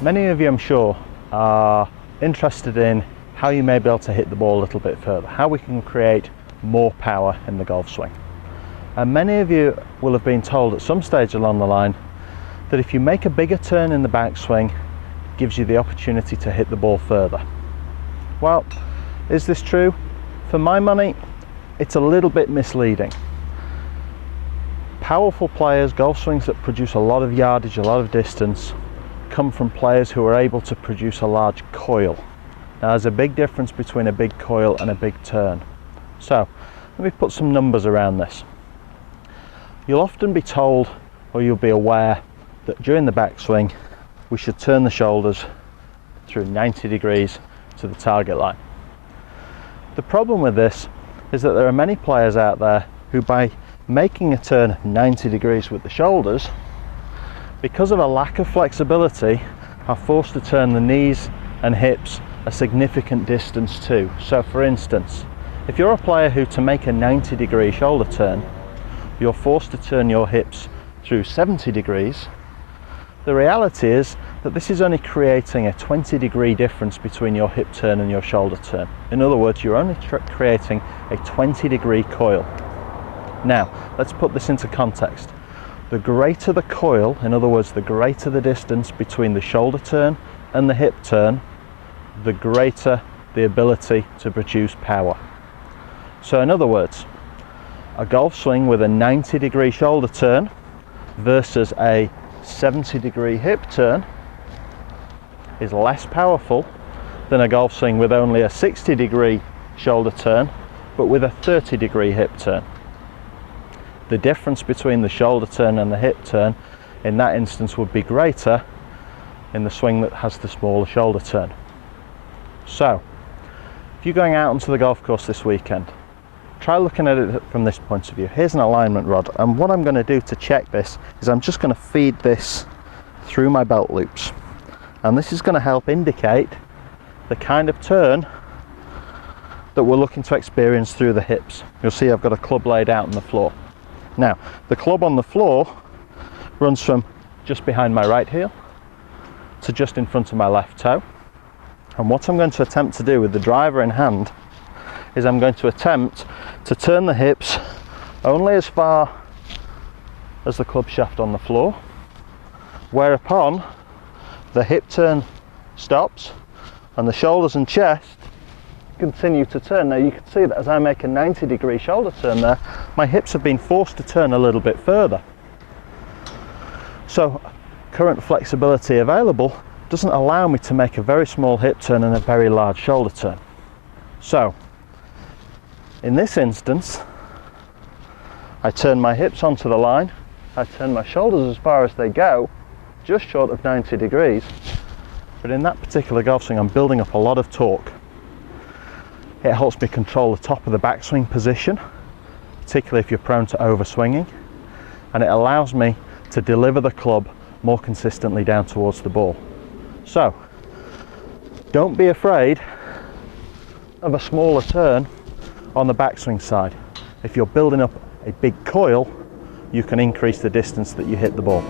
Many of you, I'm sure, are interested in how you may be able to hit the ball a little bit further, how we can create more power in the golf swing. And many of you will have been told at some stage along the line that if you make a bigger turn in the backswing, it gives you the opportunity to hit the ball further. Well, is this true? For my money, it's a little bit misleading. Powerful players, golf swings that produce a lot of yardage, a lot of distance, come from players who are able to produce a large coil. Now, there's a big difference between a big coil and a big turn. So let me put some numbers around this. You'll often be told, or you'll be aware, that during the backswing we should turn the shoulders through 90 degrees to the target line. The problem with this is that there are many players out there who, by making a turn 90 degrees with the shoulders, because of a lack of flexibility, are forced to turn the knees and hips a significant distance too. So for instance, if you're a player who, to make a 90 degree shoulder turn, you're forced to turn your hips through 70 degrees, the reality is that this is only creating a 20 degree difference between your hip turn and your shoulder turn. In other words, you're only creating a 20 degree coil. Now, let's put this into context. The greater the coil, in other words, the greater the distance between the shoulder turn and the hip turn, the greater the ability to produce power. So in other words, a golf swing with a 90 degree shoulder turn versus a 70 degree hip turn is less powerful than a golf swing with only a 60 degree shoulder turn but with a 30 degree hip turn. The difference between the shoulder turn and the hip turn in that instance would be greater in the swing that has the smaller shoulder turn. So if you're going out onto the golf course this weekend, try looking at it from this point of view. Here's an alignment rod, and what I'm going to do to check this is I'm just going to feed this through my belt loops, and this is going to help indicate the kind of turn that we're looking to experience through the hips. You'll see I've got a club laid out on the floor. Now, the club on the floor runs from just behind my right heel to just in front of my left toe. And what I'm going to attempt to do with the driver in hand is I'm going to attempt to turn the hips only as far as the club shaft on the floor, whereupon the hip turn stops and the shoulders and chest continue to turn. Now you can see that as I make a 90 degree shoulder turn there, my hips have been forced to turn a little bit further. So current flexibility available doesn't allow me to make a very small hip turn and a very large shoulder turn. So in this instance, I turn my hips onto the line, I turn my shoulders as far as they go, just short of 90 degrees, but in that particular golf swing I'm building up a lot of torque. It helps me control the top of the backswing position, particularly if you're prone to overswinging, and it allows me to deliver the club more consistently down towards the ball. So don't be afraid of a smaller turn on the backswing side. If you're building up a big coil, you can increase the distance that you hit the ball.